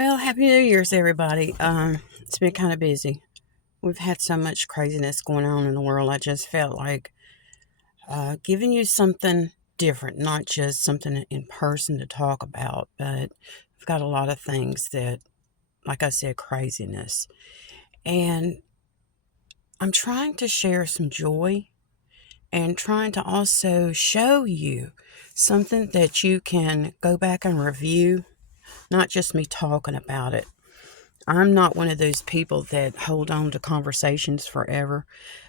Well, Happy New Year's, everybody. It's been kind of busy. We've had so much craziness going on in the world. I just felt like giving you something different, not just something in person to talk about, but I've got a lot of things that, like I said, craziness. And I'm trying to share some joy and trying to also show you something that you can go back and review, not just me talking about it. I'm not one of those people that hold on to conversations forever,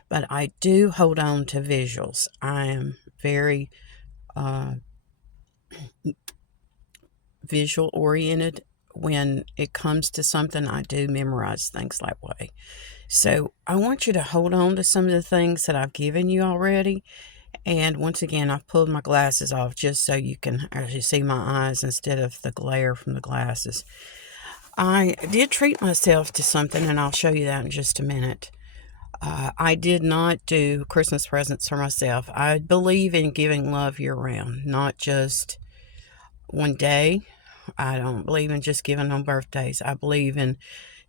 but I do hold on to visuals. I am very uh, visual oriented. When it comes to something, I do memorize things that way. So I want you to hold on to some of the things that I've given you already. And once again, I've pulled my glasses off just so you can actually see my eyes instead of the glare from the glasses. I did treat myself to something, and I'll show you that in just a minute. I did not do Christmas presents for myself. I believe in giving love year round, not just one day. I don't believe in just giving on birthdays. I believe in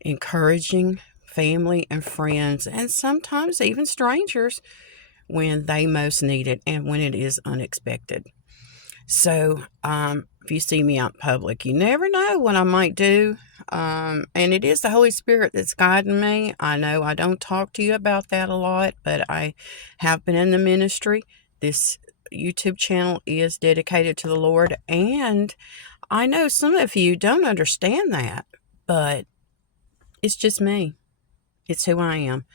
encouraging family and friends, and sometimes even strangers when they most need it and when it is unexpected. So, if you see me out in public, you never know what I might do. And it is the Holy Spirit that's guiding me. I know I don't talk to you about that a lot, but I have been in the ministry. This YouTube channel is dedicated to the Lord. And I know some of you don't understand that, but it's just me. It's who I am.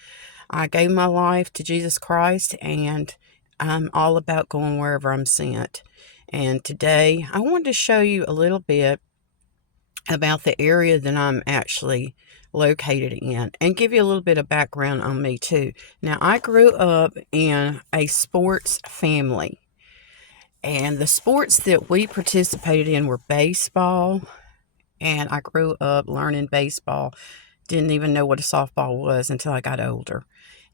I gave my life to Jesus Christ, and I'm all about going wherever I'm sent. And today, I wanted to show you a little bit about the area that I'm actually located in and give you a little bit of background on me, too. Now, I grew up in a sports family, and the sports that we participated in were baseball, and I grew up learning baseball. Didn't even know what a softball was until I got older.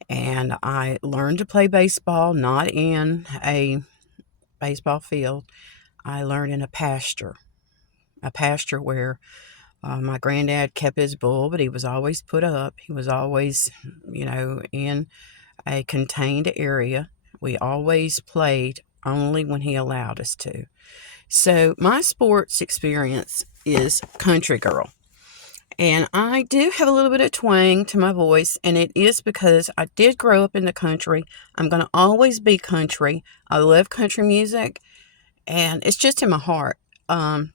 And I learned to play baseball not in a baseball field. I learned in a pasture where my granddad kept his bull, but he was always put up. He was always, in a contained area. We always played only when he allowed us to. So my sports experience is country girl. And I do have a little bit of twang to my voice, and it is because I did grow up in the country. I'm going to always be country. I love country music, and it's just in my heart. When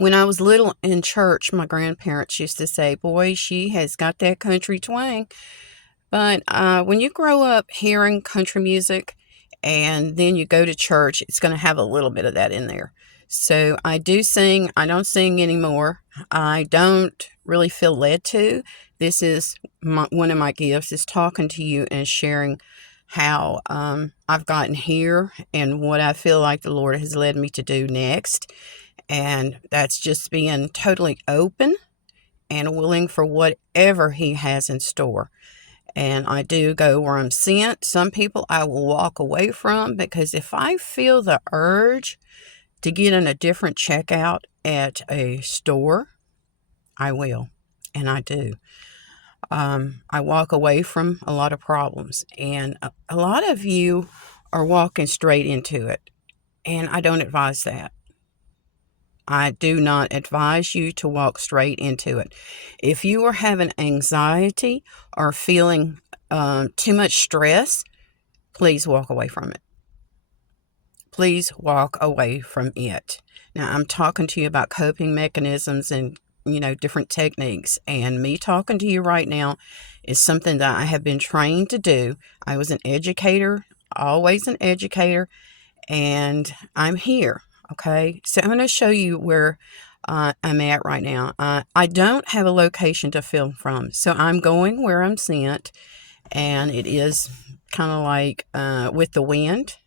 I was little in church, my grandparents used to say, "Boy, she has got that country twang." But when you grow up hearing country music and then you go to church, it's going to have a little bit of that in there. So I do sing. I don't sing anymore. I don't really feel led to. This is one of my gifts, is talking to you and sharing how I've gotten here and what I feel like the Lord has led me to do next. And that's just being totally open and willing for whatever He has in store. And I do go where I'm sent. Some people I will walk away from, because if I feel the urge to get in a different checkout at a store, I will. And I do. I walk away from a lot of problems. And a lot of you are walking straight into it. And I don't advise that. I do not advise you to walk straight into it. If you are having anxiety or feeling too much stress, please walk away from it. Please walk away from it. Now, I'm talking to you about coping mechanisms and, different techniques. And me talking to you right now is something that I have been trained to do. I was an educator, always an educator, and I'm here. Okay, so I'm going to show you where I'm at right now. I don't have a location to film from, so I'm going where I'm sent, and it is kind of like with the wind,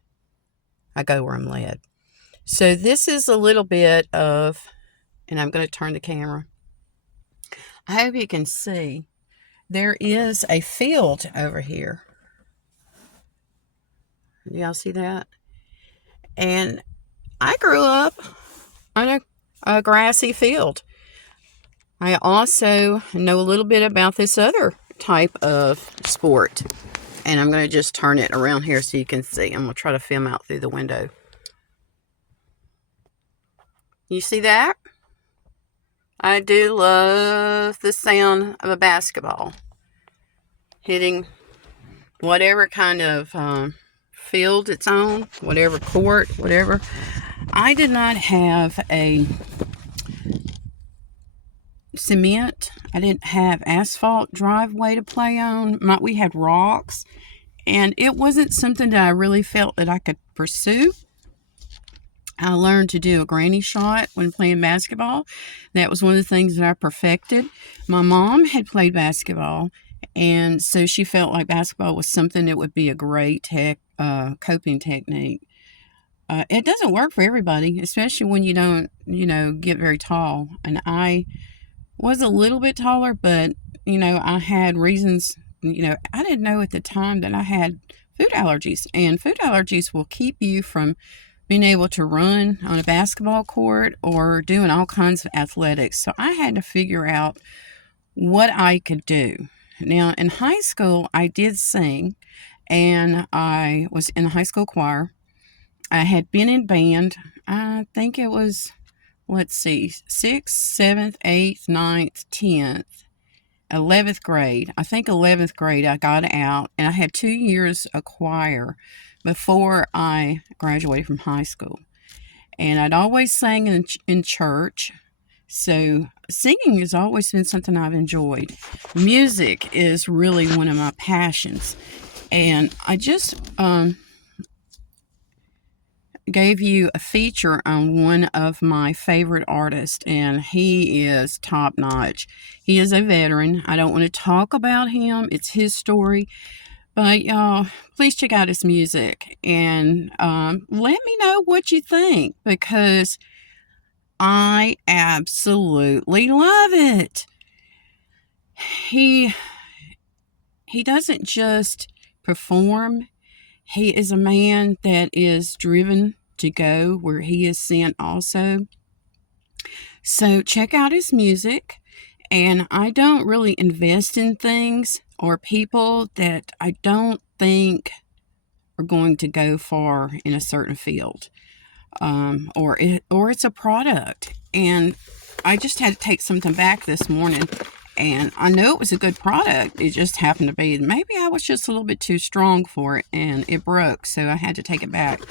I go where I'm led. So this is a little bit of, and I'm going to turn the camera. I hope you can see there is a field over here. Y'all see that? And I grew up on a grassy field. I also know a little bit about this other type of sport. And I'm going to just turn it around here so you can see. I'm going to try to film out through the window. You see that? I do love the sound of a basketball hitting whatever kind of field it's on, whatever court, whatever. I did not have a cement. I didn't have asphalt driveway to play on. We had rocks, and it wasn't something that I really felt that I could pursue. I learned to do a granny shot when playing basketball. That was one of the things that I perfected. My mom had played basketball, and so she felt like basketball was something that would be a great coping technique. It doesn't work for everybody, especially when you don't, get very tall. And I was a little bit taller, but, I had reasons, I didn't know at the time that I had food allergies. And food allergies will keep you from being able to run on a basketball court or doing all kinds of athletics. So I had to figure out what I could do. Now, in high school, I did sing, and I was in the high school choir. I had been in band. I think it was, 6th, 7th, 8th, 9th, 10th, 11th grade. I think 11th grade I got out, and I had 2 years of choir before I graduated from high school. And I'd always sang in church. So singing has always been something I've enjoyed. Music is really one of my passions. And I just gave you a feature on one of my favorite artists, and he is top notch. He is a veteran. I don't want to talk about him. It's his story. But y'all, please check out his music and let me know what you think, because I absolutely love it. He doesn't just perform. He is a man that is driven to go where he is sent also. So check out his music. And I don't really invest in things or people that I don't think are going to go far in a certain field, or it's a product. And I just had to take something back this morning, and I know it was a good product. It just happened to be maybe I was just a little bit too strong for it, and it broke, so I had to take it back.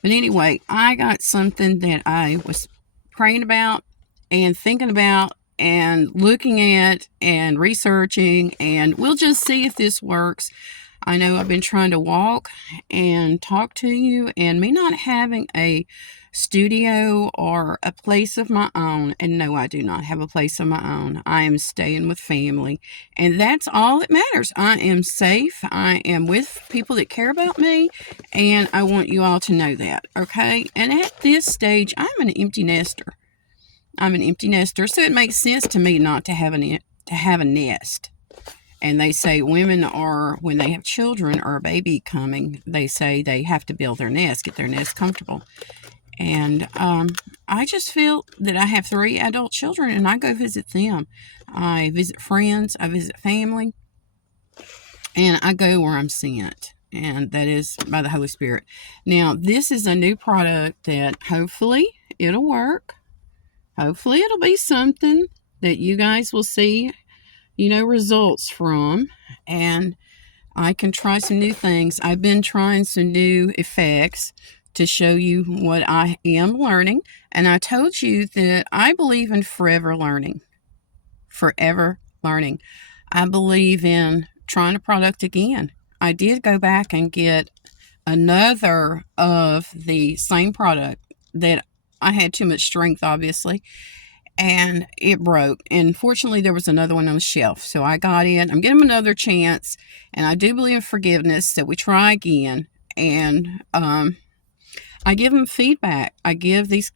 But anyway, I got something that I was praying about and thinking about and looking at and researching, and we'll just see if this works. I know I've been trying to walk and talk to you, and me not having a studio or a place of my own, and no, I do not have a place of my own. I am staying with family, and that's all that matters. I am safe. I am with people that care about me, and I want you all to know that, okay? And at this stage, I'm an empty nester. So it makes sense to me not to have a nest. And they say women are, when they have children or a baby coming, they say they have to build their nest, get their nest comfortable. And I just feel that I have 3 adult children, and I go visit them. I visit friends, I visit family, and I go where I'm sent. And that is by the Holy Spirit. Now, this is a new product that hopefully it'll work. Hopefully it'll be something that you guys will see, results from, and I can try some new things. I've been trying some new effects to show you what I am learning, and I told you that I believe in forever learning. I believe in trying a product again. I did go back and get another of the same product that I had too much strength, obviously, and it broke. And fortunately, there was another one on the shelf, so I got it. I'm giving them another chance, and I do believe in forgiveness, that we try again. And I give them feedback. I give these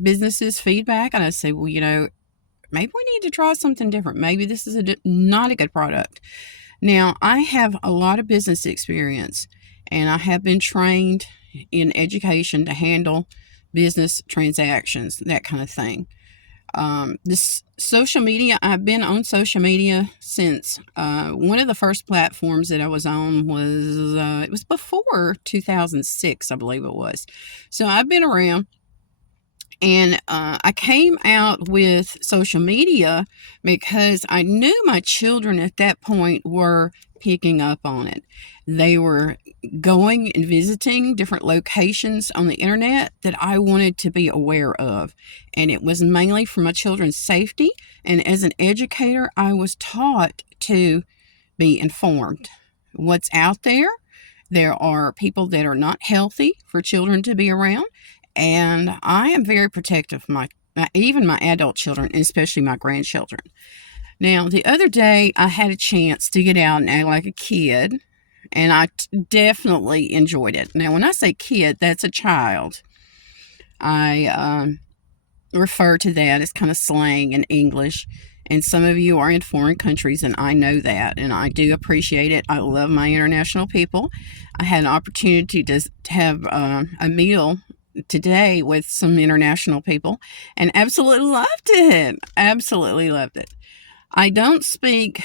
businesses feedback, and I say, well, maybe we need to try something different. Maybe this is not a good product. Now, I have a lot of business experience, and I have been trained in education to handle business transactions, that kind of thing. This social media, I've been on social media since one of the first platforms that I was on was, it was before 2006, I believe it was. So I've been around. And I came out with social media because I knew my children at that point were picking up on it. They were going and visiting different locations on the internet that I wanted to be aware of. And it was mainly for my children's safety. And as an educator, I was taught to be informed. What's out there? There are people that are not healthy for children to be around, and I am very protective of my even my adult children, especially my grandchildren. Now, the other day, I had a chance to get out and act like a kid, and I definitely enjoyed it. Now, when I say kid, that's a child. I refer to that as kind of slang in English. And some of you are in foreign countries, and I know that, and I do appreciate it. I love my international people. I had an opportunity to have a meal today with some international people, and absolutely loved it. Absolutely loved it. I don't speak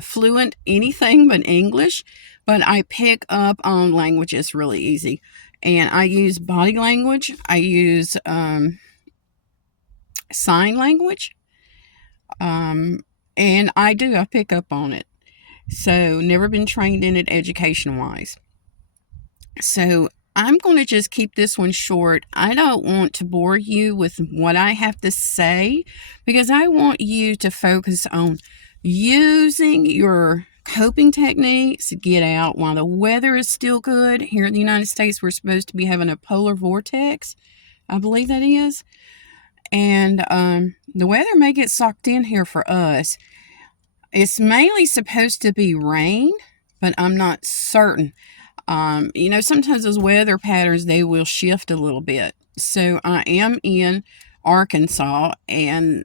fluent anything but English, but I pick up on languages really easy. And I use body language. I use sign language. And I pick up on it. So, never been trained in it education wise. So, I'm going to just keep this one short. I don't want to bore you with what I have to say because I want you to focus on using your coping techniques to get out while the weather is still good. Here in the United States, we're supposed to be having a polar vortex. I believe that is. And the weather may get sucked in here for us. It's mainly supposed to be rain, but I'm not certain. Sometimes those weather patterns, they will shift a little bit. So I am in Arkansas, and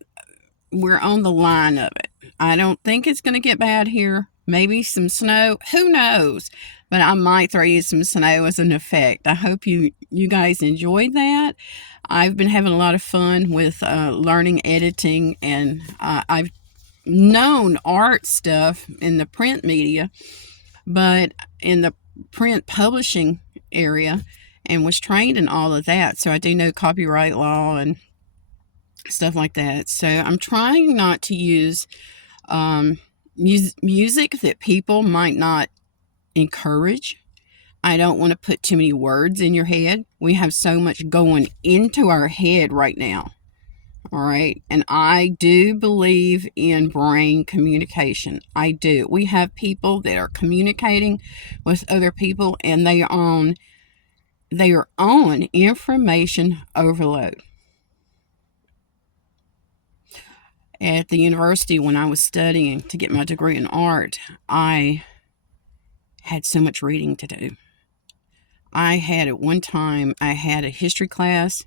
we're on the line of it. I don't think it's going to get bad here. Maybe some snow. Who knows? But I might throw you some snow as an effect. I hope you guys enjoyed that. I've been having a lot of fun with learning editing, and I've known art stuff in the print media, but in the print publishing area, and was trained in all of that. So I do know copyright law and stuff like that. So I'm trying not to use music that people might not encourage. I don't want to put too many words in your head. We have so much going into our head right now. All right. And I do believe in brain communication. I do. We have people that are communicating with other people, and they are on information overload. At the university, when I was studying to get my degree in art, I had so much reading to do. I had at one time, I had a history class,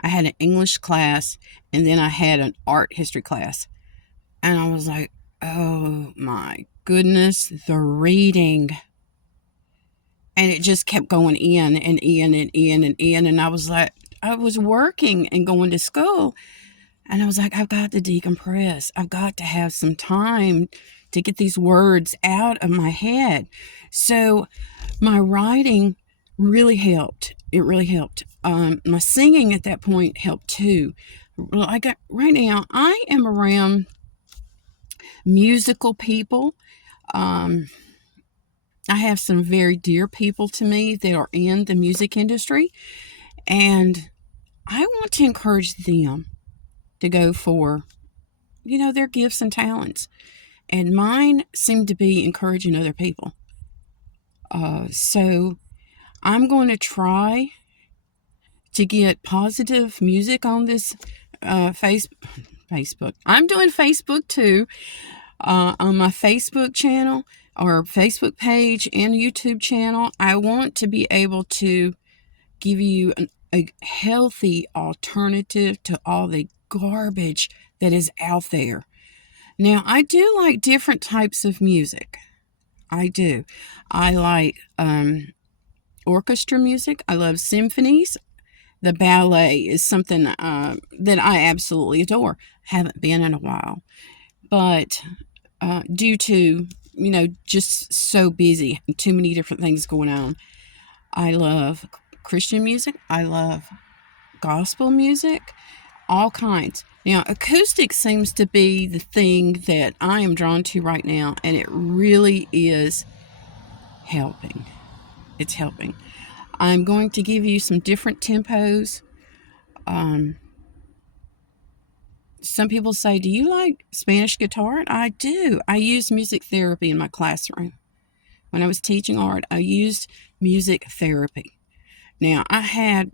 I had an English class, and then I had an art history class. And I was like, oh my goodness, the reading. And it just kept going in and in and in and in. And I was like, I was working and going to school. And I was like, I've got to decompress. I've got to have some time to get these words out of my head. So my writing really helped. It really helped. My singing at that point helped too. Right now, I am around musical people. I have some very dear people to me that are in the music industry, and I want to encourage them to go for, their gifts and talents. And mine seem to be encouraging other people. So I'm going to try to get positive music on this Facebook. I'm doing Facebook too, on my Facebook channel or Facebook page and YouTube channel. I want to be able to give you a healthy alternative to all the garbage that is out there. Now, I do like different types of music. I do. I like orchestra music. I love symphonies. The ballet is something that I absolutely adore. Haven't been in a while, but due to, just so busy, too many different things going on. I love Christian music. I love gospel music, all kinds. Now, acoustic seems to be the thing that I am drawn to right now, and it really is helping. It's helping. I'm going to give you some different tempos. Some people say, do you like Spanish guitar? And I do. I use music therapy in my classroom. When I was teaching art, I used music therapy. Now, I had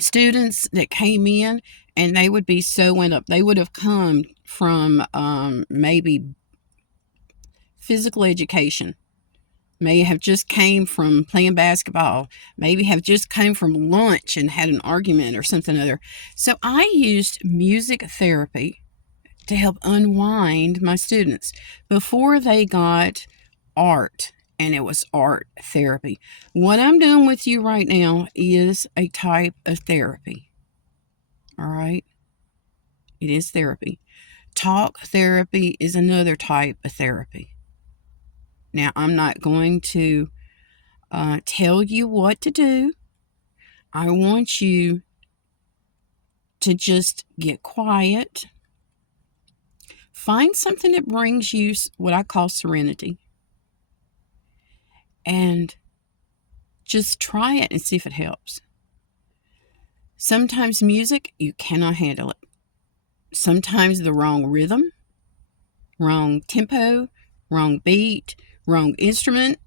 students that came in and they would be so wound up. They would have come from maybe physical education, may have just came from playing basketball, maybe have just came from lunch and had an argument or something other. So I used music therapy to help unwind my students before they got art, and it was art therapy. What I'm doing with you right now is a type of therapy. All right? It is therapy. Talk therapy is another type of therapy. Now, I'm not going to tell you what to do. I want you to just get quiet. Find something that brings you what I call serenity. And just try it and see if it helps. Sometimes music, you cannot handle it. Sometimes the wrong rhythm, wrong tempo, wrong beat, wrong instrument.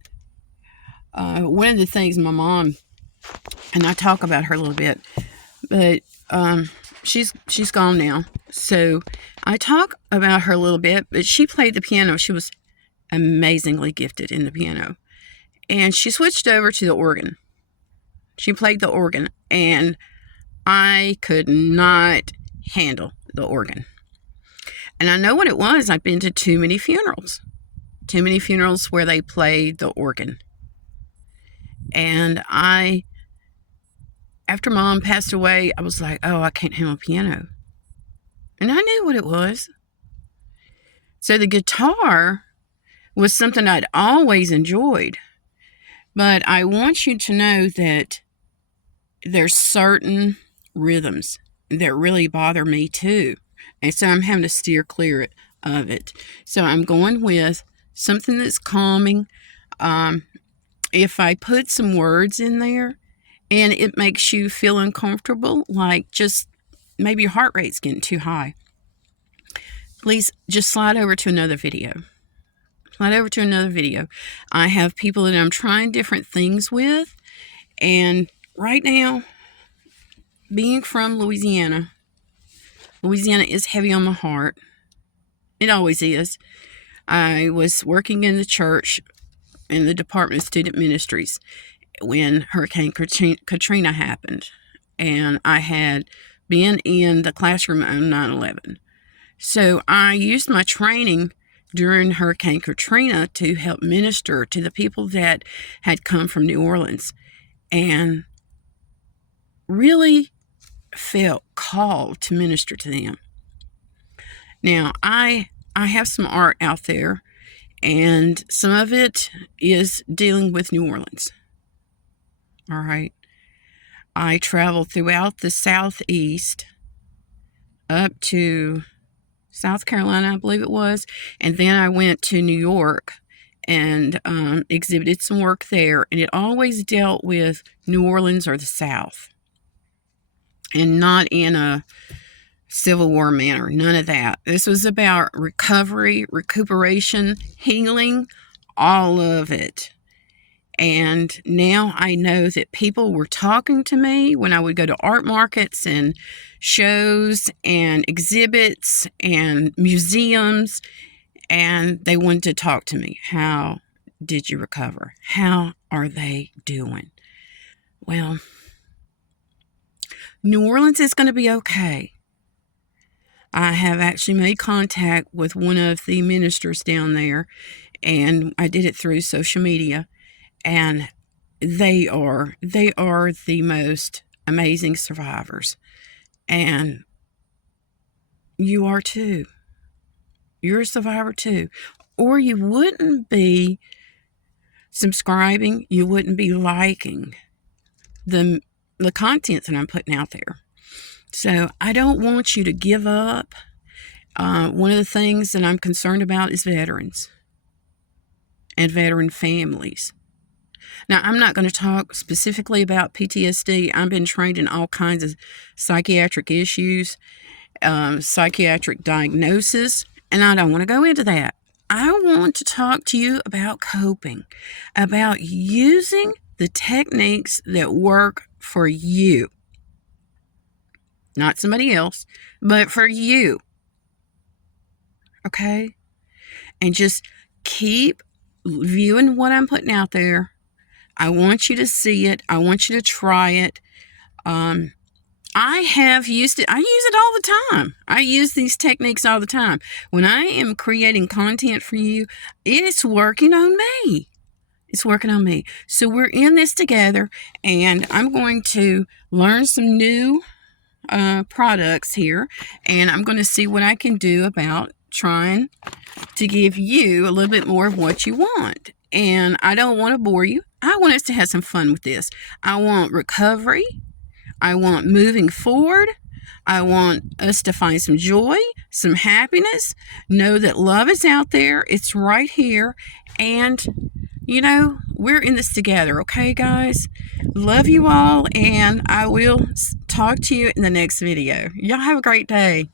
One of the things my mom, and I talk about her a little bit, but she's gone now. So I talk about her a little bit, but she played the piano. She was amazingly gifted in the piano. And she switched over to the organ. She played the organ, and I could not handle the organ. And I know what it was. I've been to too many funerals where they played the organ. And after Mom passed away, I was like, oh, I can't handle piano. And I knew what it was. So the guitar was something I'd always enjoyed. But I want you to know that there's certain rhythms that really bother me too. And so I'm having to steer clear of it. So I'm going with something that's calming. If I put some words in there and it makes you feel uncomfortable, like just maybe your heart rate's getting too high, please just slide over to another video. I have people that I'm trying different things with. And right now, being from Louisiana is heavy on my heart. It always is. I was working in the church in the Department of Student Ministries when Hurricane Katrina happened. And I had been in the classroom on 9/11. So I used my training during Hurricane Katrina to help minister to the people that had come from New Orleans, and really felt called to minister to them. Now, I have some art out there, and some of it is dealing with New Orleans. All right. I traveled throughout the Southeast up to South Carolina, I believe it was, and then I went to New York and exhibited some work there, and it always dealt with New Orleans or the South, and not in a Civil War manner, none of that. This was about recovery, recuperation, healing, all of it. And now I know that people were talking to me when I would go to art markets and shows and exhibits and museums, and they wanted to talk to me. How did you recover? How are they doing? Well, New Orleans is going to be okay. I have actually made contact with one of the ministers down there, and I did it through social media. And they are the most amazing survivors. And you are too. You're a survivor too. Or you wouldn't be subscribing, you wouldn't be liking the content that I'm putting out there. So I don't want you to give up. One of the things that I'm concerned about is veterans and veteran families. Now, I'm not going to talk specifically about PTSD. I've been trained in all kinds of psychiatric issues, psychiatric diagnosis, and I don't want to go into that. I want to talk to you about coping, about using the techniques that work for you. Not somebody else, but for you. Okay? And just keep viewing what I'm putting out there. I want you to see it. I want you to try it. I have used it. I use it all the time. I use these techniques all the time. When I am creating content for you, it's working on me. It's working on me. So we're in this together, and I'm going to learn some new products here, and I'm going to see what I can do about trying to give you a little bit more of what you want. And I don't want to bore you. I want us to have some fun with this. I want recovery. I want moving forward. I want us to find some joy, some happiness. Know that love is out there. It's right here. And, we're in this together. Okay, guys? Love you all. And I will talk to you in the next video. Y'all have a great day.